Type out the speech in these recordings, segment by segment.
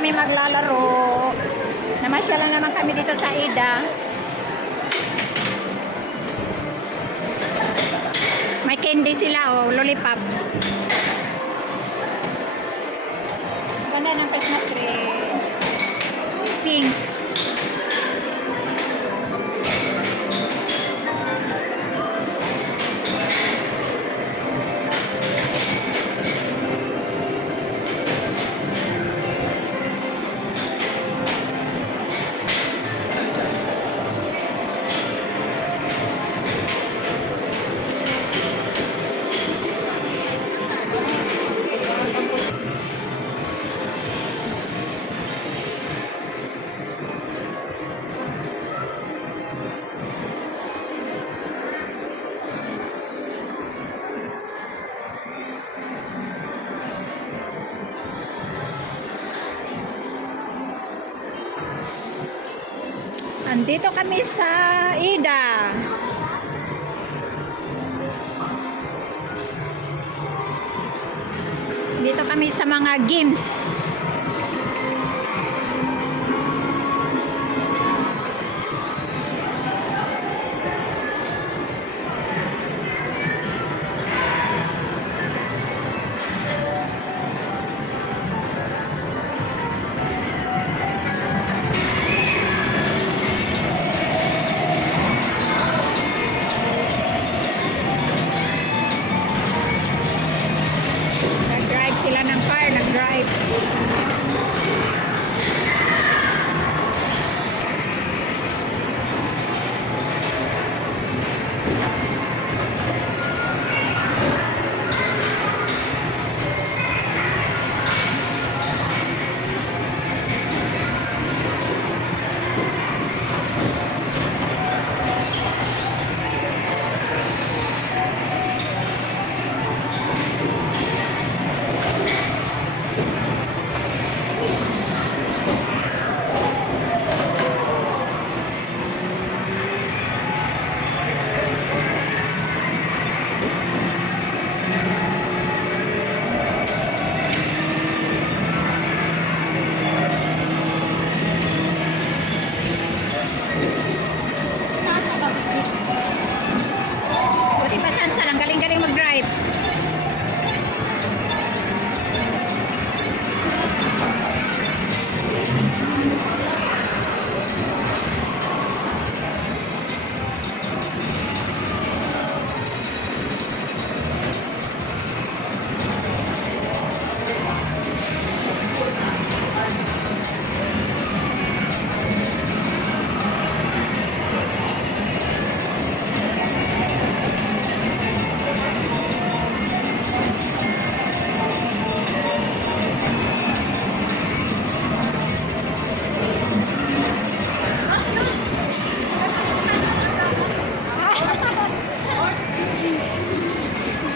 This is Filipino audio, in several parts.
kami maglalaro. Namasyal na naman kami dito sa Ida. May candy sila, oh, lollipop. Ganda ng Christmas tree. Pink. Andito kami sa Ida. Dito kami sa mga games. Nag-drive sila ng car, nag-drive. Buti pa Sansan, ang galing-galing mag-drive.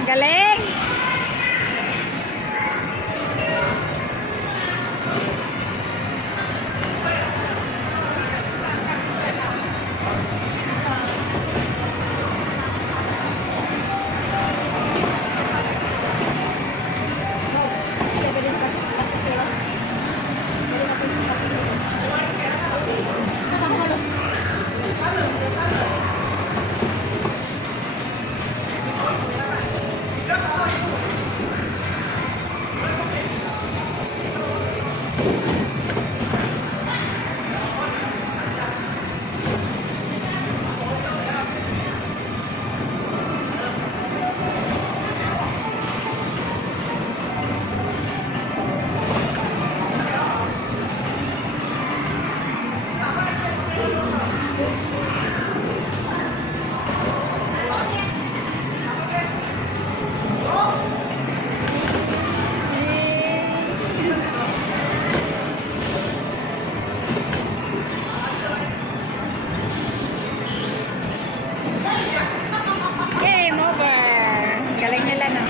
Galing! Game over! Galing nila na.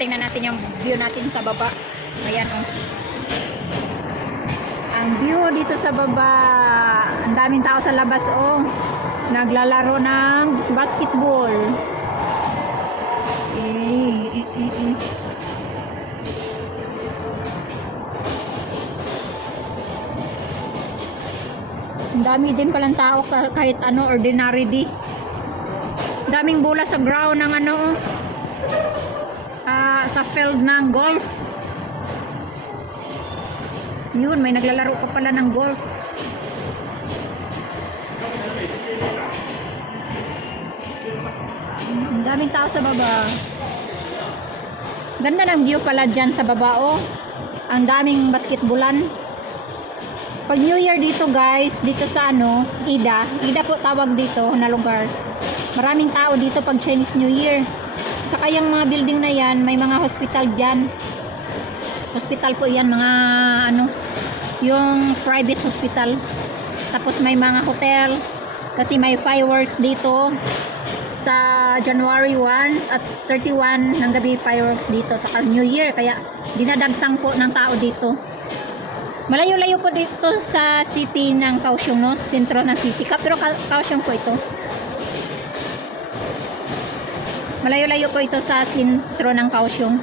Tingnan natin yung view natin sa baba. Ayan, oh. Ang view dito sa baba. Ang daming tao sa labas, oh. Naglalaro ng basketball. Ang dami din palang tao kahit ano, ordinary di. Daming bola sa ground ng ano, sa field ng golf. Yun, may naglalaro pa pala ng golf. Ang daming tao sa baba. Ganda ng view pala dyan sa baba, oh. Ang daming basketbulan. Pag New Year dito guys, dito sa ano, Ida po tawag dito na lugar. Maraming tao dito pag Chinese New Year. Tsaka yung mga building na yan, may mga hospital dyan. Hospital po yan, mga ano, yung private hospital. Tapos may mga hotel. Kasi may fireworks dito. Sa January 1 at 31 ng gabi fireworks dito. Tsaka New Year, kaya dinadagsang po ng tao dito. Malayo-layo po dito sa city ng Kaohsiung, no? Sentro ng city. Pero Kaohsiung po ito. Malayo-layo po ito sa sentro ng Kaohsiung.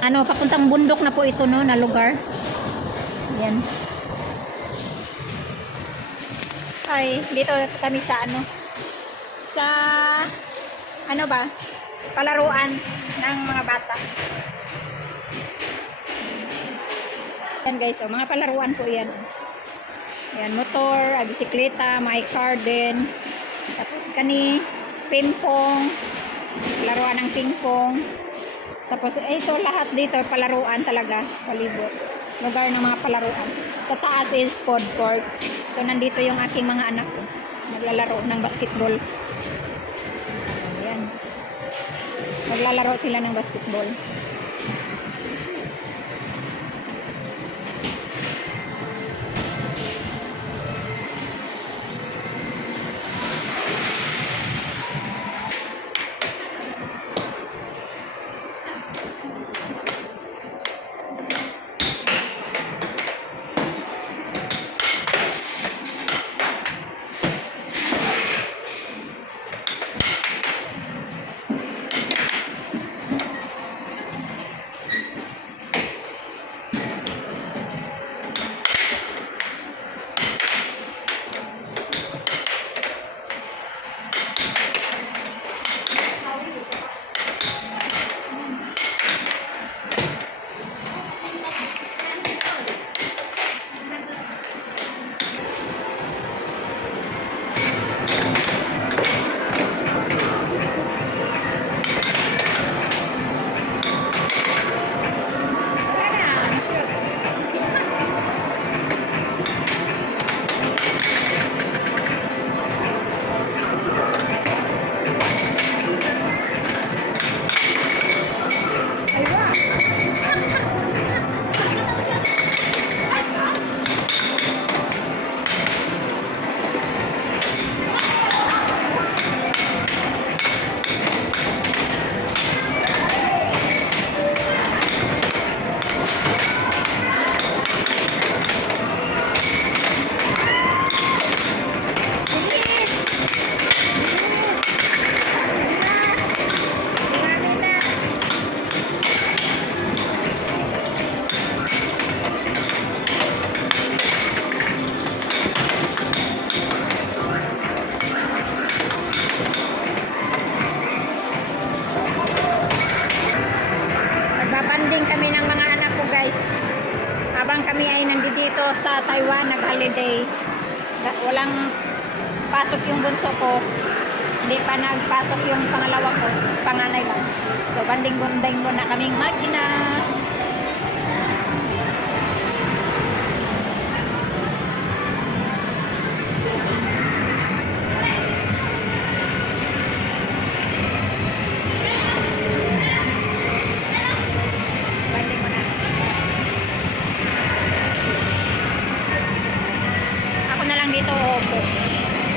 Ano, papuntang bundok na po ito, no, na lugar. Yan. Ay, dito kami sa ano, sa ano ba, palaruan ng mga bata. Yan guys, oh, mga palaruan po yan. Yan, motor, bisikleta, may car din. Tapos kani, ping-pong, laruan ng ping-pong. Tapos ito lahat dito palaruan talaga, palibot. Lugar ng mga palaruan. Sa taas is food court. So nandito yung aking mga anak ko. Naglalaro ng basketball. Ayan. Naglalaro sila ng basketball. Kami ay nandito sa Taiwan, nag-holiday. Walang pasok yung bunso ko. Hindi pa nagpasok yung pangalawa ko. Panganay lang. So, banding-banding muna kaming makina. Dito opo.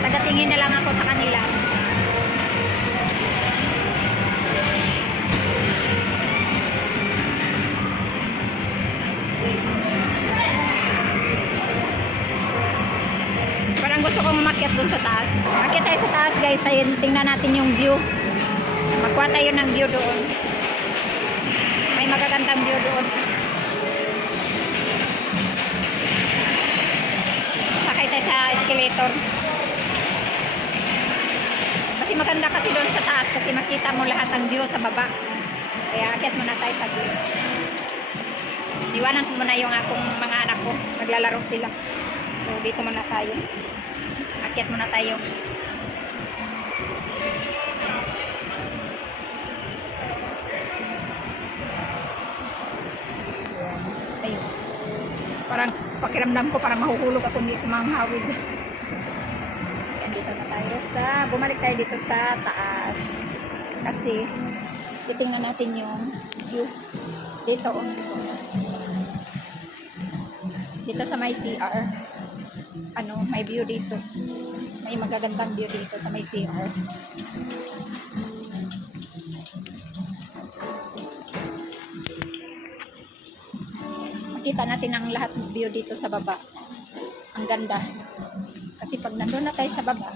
Tagatingin na lang ako sa kanila. Parang gusto kong umakyat dun sa taas. Akyat tayo sa taas guys, tayo, tingnan natin yung view. Magkuha tayo ng view doon. May magagandang view doon. Sakay tayo sa escalator. Kasi maganda kasi doon sa taas kasi makita mo lahat ng view sa baba. Kaya akyat muna tayo sa view. Iwanan ko muna yung akong mga anak ko. Naglalaro sila. So dito muna tayo. Akyat muna tayo. Ayun. Parang pakiramdam ko parang mahuhulog ako dito mga hawig. Dito na tayo sa bumalik tayo dito sa taas. Kasi titingnan natin yung view dito. Dito sa may CR. Ano, may view dito. May magagandang view dito sa may CR. Makita natin ang lahat ng view dito sa baba. Ang ganda. Kasi pag nandun na tayo sa baba,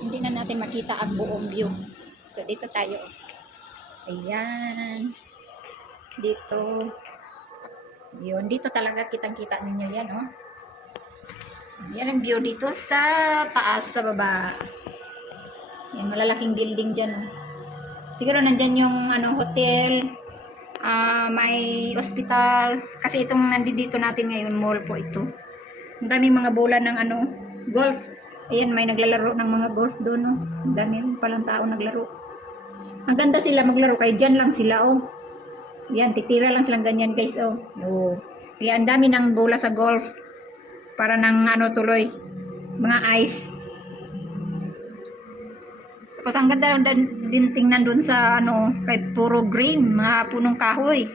hindi na natin makita ang buong view. So dito tayo. Ayan. Dito. Yun, dito talaga kitang-kita ninyo yan, oh. Yan ang view dito sa taas, sa baba. Yan, malalaking building dyan, oh. Siguro nandyan yung ano, hotel, may hospital. Kasi itong nandito natin ngayon, mall po ito. Ang daming mga bola ng ano, golf. Ayan, may naglalaro ng mga golf doon, oh. Ang dami palang tao naglaro. Ang ganda sila maglaro, kaya dyan lang sila, oh. Yan, titira lang silang ganyan guys, oh. Oh. Kaya ang dami ng bola sa golf. Para ng ano tuloy, mga ice. Tapos ang ganda din tingnan dun sa ano, kay puro green, mga punong kahoy.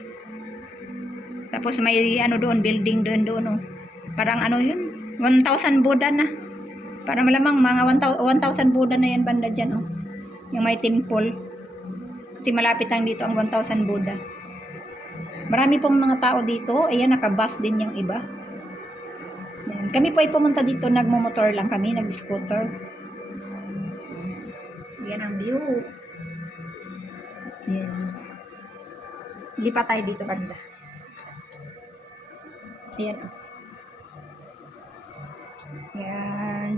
Tapos may ano doon, building doon, oh. Parang ano yun, 1,000 Buddha na. Para malamang mga 1,000 Buddha na yan banda dyan, oh. Yung may temple. Kasi malapit lang dito ang 1,000 Buddha. Marami pong mga tao dito. Ayan, nakabus din yung iba. Ayan. Kami po ay pumunta dito, nagmumotor lang kami, nag-scooter. Ayan ang view. Ayan. Lipat tayo dito banda. Ayan. Ayan.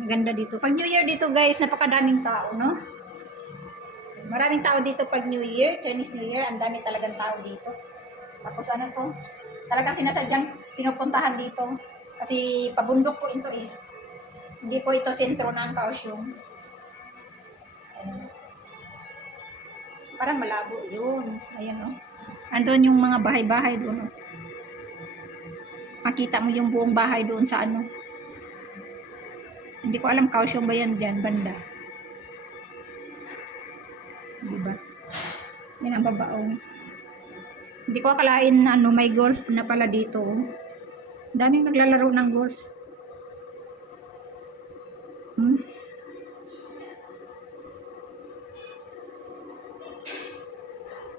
Maganda dito. Pag New Year dito guys, napakadaming tao, no? Maraming tao dito pag New Year, Chinese New Year, ang dami talagang tao dito. Tapos ano to, talagang sinasadyang pinupuntahan dito. Kasi pabundok po ito eh. Hindi po ito sentro ng Kaohsiung. Parang malabo yun. Ayan o. Andun yung mga bahay-bahay doon. Makita mo yung buong bahay doon sa ano. Hindi ko alam Kaohsiung ba yan dyan, banda. Diba? Yan ang babaong. Hindi ko akalain ano, may golf na pala dito. Daming naglalaro ng golf.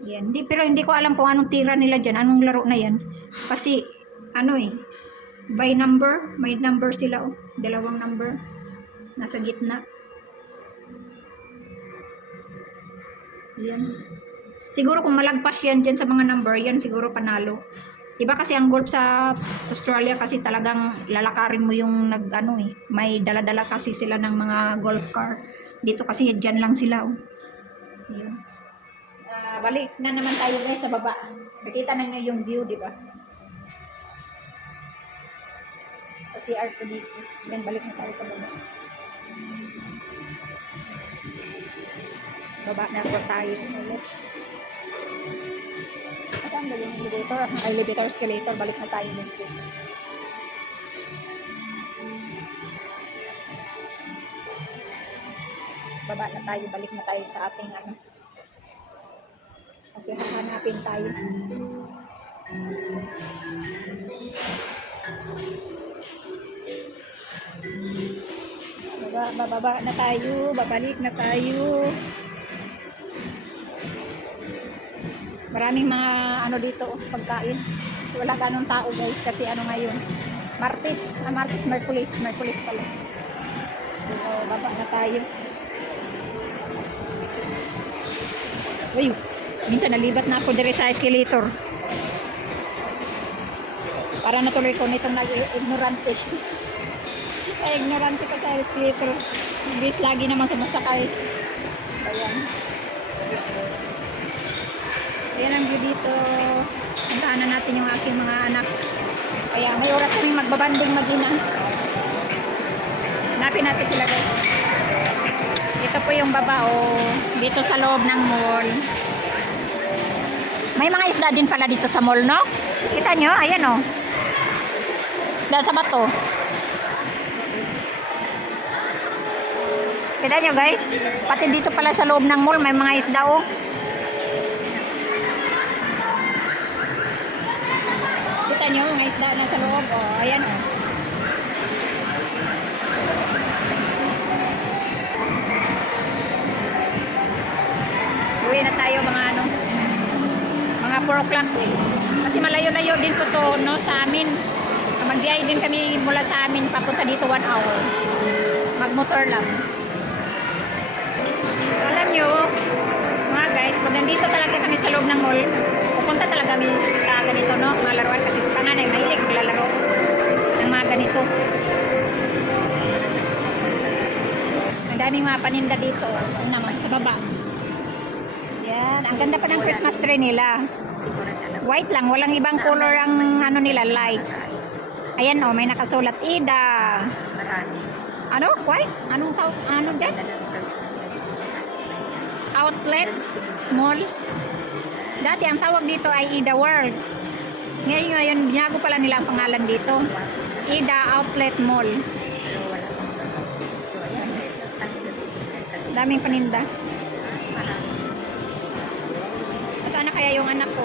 Yan. Pero hindi ko alam kung anong tira nila dyan. Anong laro na yan. Kasi, ano eh, by number. May number sila, oh. 2 number. Nasa gitna. Yan. Siguro kung malagpas yan dyan sa mga number, yan siguro panalo. Iba kasi ang golf sa Australia kasi talagang lalakarin mo yung nag-ano eh. May dala-dala kasi sila ng mga golf car. Dito kasi dyan lang sila, oh. Yan. Balik na naman tayo guys sa baba. Nakita na nyo yung view, di ba? Kasi art dito. Then balik na tayo sa baba. Baba na po tayo ulit. Saan ba yung elevator? Elevator, escalator. Balik na tayo dito. Baba na tayo. Balik na tayo sa ating ano. Kasi hahanapin tayo. Bababa na tayo. Babalik na tayo. Maraming mga ano dito, pagkain. Wala ganong tao guys kasi ano ngayon. Martes, Martes, Merkulis pala. So, baba na tayo. Uy, minsan nalibat na ako diri sa escalator. Para natuloy ko nitong nag-ignorante. Ay, ignorante ka sa escalator. Bis lagi namang sumasakay. Ayan. Ayan ang view dito. Puntahan na natin yung aking mga anak. Kaya may oras kaming magbabanding mag-ina. Hanapin natin sila guys. Ito po yung babao. Dito sa loob ng mall. May mga isda din pala dito sa mall, no? Kita nyo? Ayan o. Isda sa bato. Kita nyo guys? Pati dito pala sa loob ng mall may mga isda o. Kita nyo mga isda na sa loob o. Ayan o. Uwi na tayo mga ano. Mga 4 o'clock. Kasi malayo-layo din po to no, sa amin. Magbiyahe din kami mula sa amin papunta dito 1 hour. Magmotor lang. Alam nyo, mga guys, pag nandito talaga kami sa loob ng mall, pupunta talaga kami sa ganito, no? Mga laruan kasi sa panganay, mahilig maglalaro ng mga ganito. Ang daming mga paninda dito. Yung naman, sa baba. Yan. Ang ganda pa ng Christmas tree nila. White lang. Walang ibang color ang ano nila, lights. Ayan o, may nakasulat. Ida. Ano? White? Anong tawag? Ano dyan? Outlet Mall. Dati ang tawag dito ay Ida World. Ngayon, binago pala nila ang pangalan dito. Ida Outlet Mall. Daming paninda. Sana kaya yung anak ko.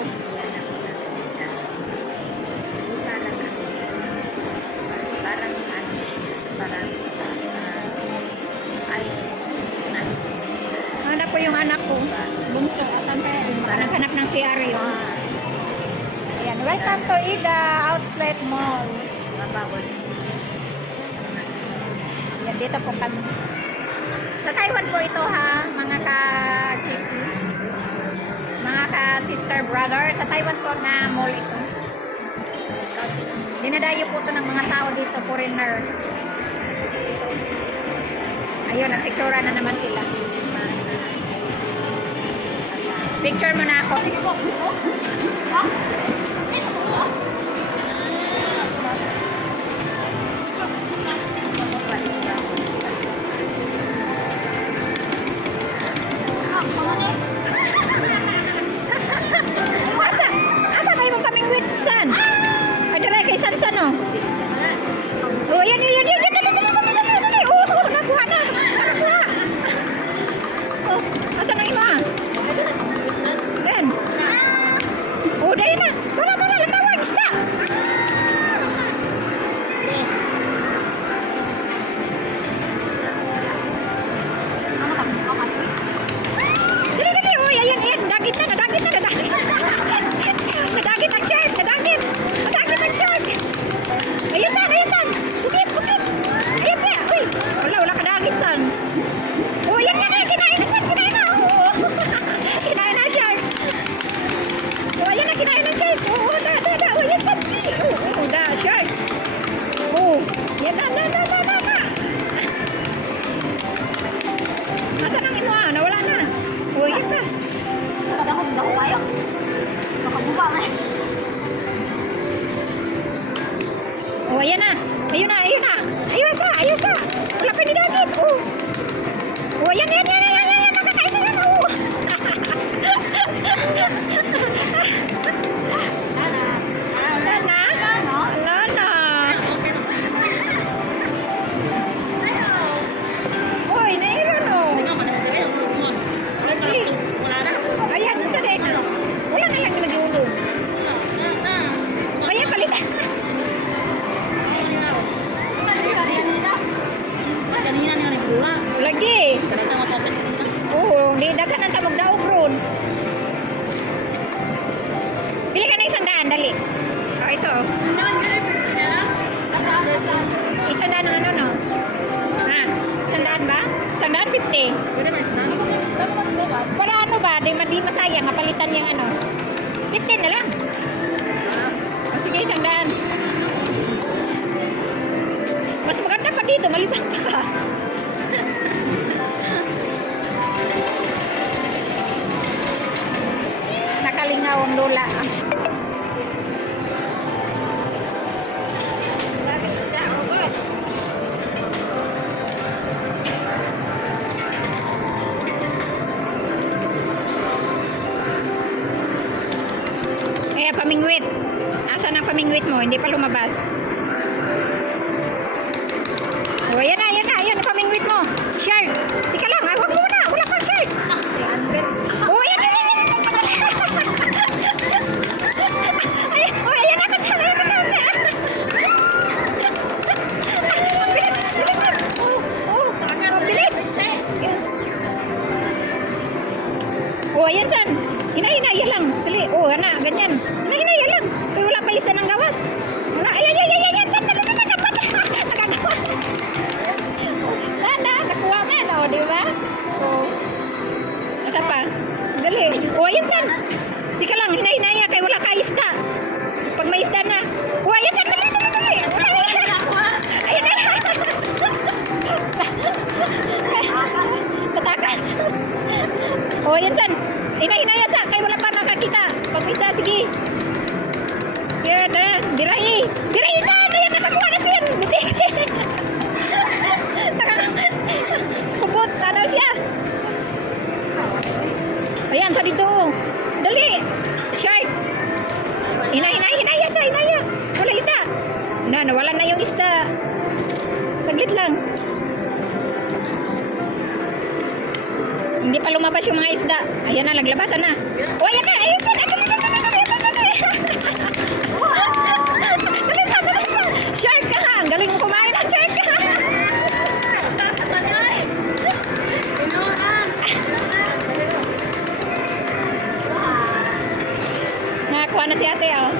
Hanap ko yung anak ko. Bunso. Asan kaya? Naghanap ng CR yun. Ayan. Welcome to Ida Outlet Mall. Ayan, dito po kami. Sa Taiwan po ito ha, mga ka-sister brother. Sa Taiwan po na mall ito. Dinadayo po ito ng mga tao dito, foreigner. Ayun, nagpictura na naman sila. Picture mo na ako. Ha? Asa may mong kaming witsan? Ay, daray kay Sansan, no? Oh, yan. Oh, nakuha na. Nakuha. Oh, asa na ima? Dan. Oh, dahil na. Daming isda, oh God. Eh, pamingwit. Asan ang pamingwit mo? Hindi pa lumabas. Oh, ayan na, ayan na. Ayan ang pamingwit mo. Shark. Tika lang, ay, wag muna. Wala pang shark. Oh, ayan, ayan, ayan. Ay, oh, ayan na. Ayan na, ayan na. Bilis, bilis. Oh, oh, bilis. Oh, ayan san. Hinay-hinaya lang. Dali. Oh, ana, ganyan. Hinay-hinaya lang. Kaya wala pa isda ng gawas. Wala. Ayan, ayan, ayan, ayan. San, dali, dali, dapat. Nagagawa. Nana, nakuha ka na, o, di ba? Oh. Asa pa? Dali. Oh, ayan san. Tika lang, hinay-hinaya. Kaya wala ka isda. Pag may isda na. Oh, ayan san. Dali, dali, dali. Wala, ayan. Ayan, ayan. Natakas. Oh, ayan san. Hinay-hinaya sa. Kaya wala pa nakakita. Pag may isda, sige. Yan na. Diray. Diray san. Ayan, nakakuha na siya. Puput. Ano siya? Ayan, sa dito. Dali. Shark. Hinaya sa. Hinaya. Wala isda. Nawala na yung isda. Saglit lang. Hindi pa lumabas yung mga isda. Ayan na, naglabasan na. O, ayan na. Ayan na. Shark ka ha. Galing mo kumain ng shark ka. Nakakuha na si ate, oh.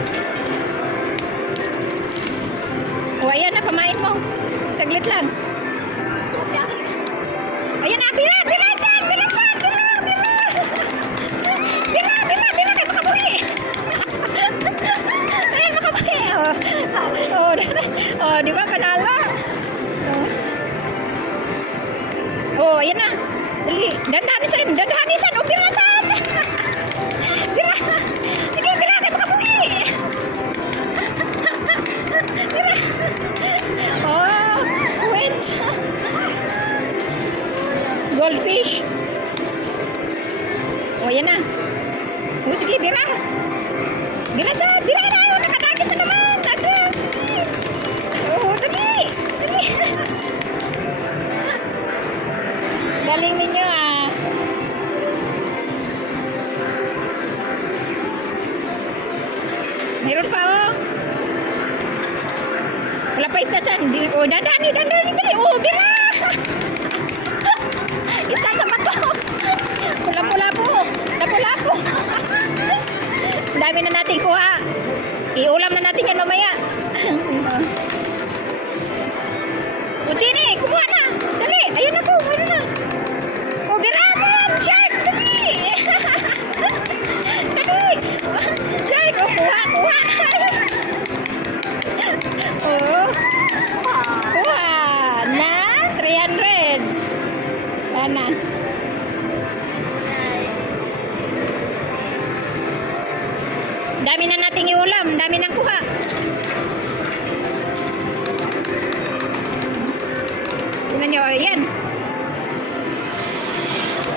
O, ayan na. Pamain mo. Saglit lang. Ayan na. Bira. Bira dyan. Bira saan. Bira. Bira. Kaya makabuhi. Ayan, makabuhi. Oh, di ba? Panalo. Oh, ayan na. Dali. Dandanisan. Oh, bira saan. Bira. Sige, bira. Kaya makabuhi. Bira. Oh, wins. Goldfish. Oh, yan na. Oh, sige, bira. Bira sa, bira na. Oh, nakadakit na naman. Dadas. Oh, dali. Dali. Galing ninyo, ah. Mayroon pa, oh. Wala pa isda saan. Oh, dandani. Dali. Oh, bira. Isda sa bato. Lapu-lapu. Dami na natin kuha. Iulam na natin yan mamaya. O, Jenny, kumuha na. Dali. Ayun na po. Ayun na. O, biraman. Shark. Dali. Dali. Shark. O, kuha. O. Kuha. Na 300. Ana. Dami na nating iulam. Dami nang kuha. Tingnan nyo. Ayan.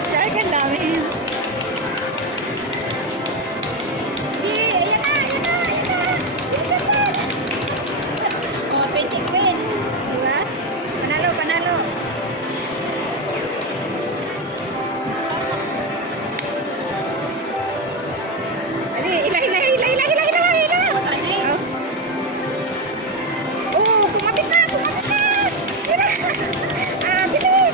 Shark, ang dami. Ayan na. Oh, 20 wins. Diba? Panalo. Hila. Oh, kumapit na. Hila. Bilis.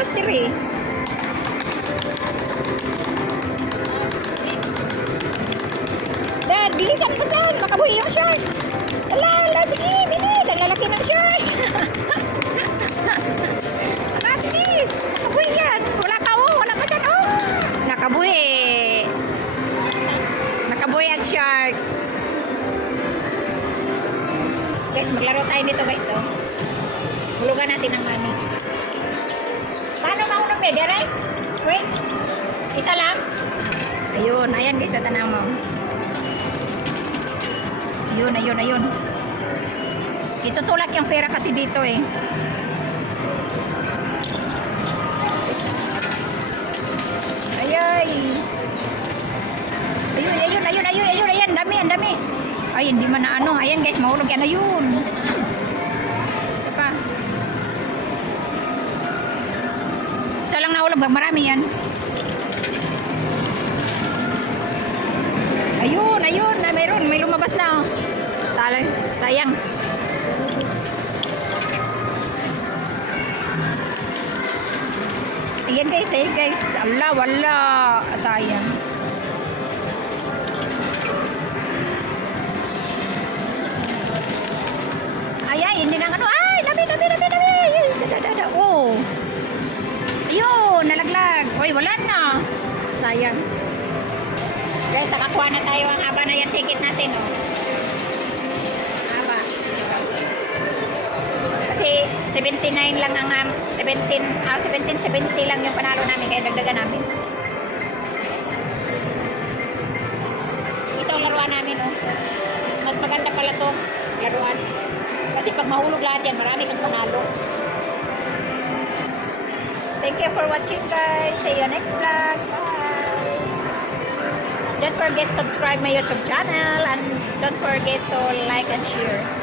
Tapos tiri. Dad, bilisan mo saan. Makabuhi yung shark. Ala, sige, bilis. Ang lalaki ng shark. Ala, sige. Makabuhi yan. Wala ka, oh. Wala ka saan, oh. Nakabuhi. Nakabuhi ang shark. Guys, maglaro tayo dito, guys, oh. Hulugan natin ang money. Paano mahulog, eh? Direct? Wait. Isa lang? Ayun, ayan, guys, sa tanang mo. Ayun, ayun, ayun. Itutulak yung pera kasi dito, eh. Ayay. Ayun, ayun, ayun, ayun, ayun, ayan, dami, ang dami. Ay, hindi man na ano. Ayan, guys, mahulog yan. Ayun. Isa pa. Isa lang nahulog. Marami yan. Ayun, ayun. Mayroon. May lumabas na. Oh. Sayang. Ayan, guys. Ayan, guys. Allah, wala. Sayang. Ay, hindi nang ano. Ay, dami. Oh. Yun, nalaglag. Oy, wala na. Sayang. Guys, nakakuha na tayo. Ang haba na yung ticket natin, oh. Haba. Kasi 79 lang ang 1770 lang yung panalo namin. Kaya dagdagan namin. Ito ang laruan namin, oh. Mas maganda pala to laruan. Kasi pag mahulog lahat yan, marami kang panalo. Thank you for watching, guys. See you next vlog. Bye. Don't forget to subscribe my YouTube channel and don't forget to like and share.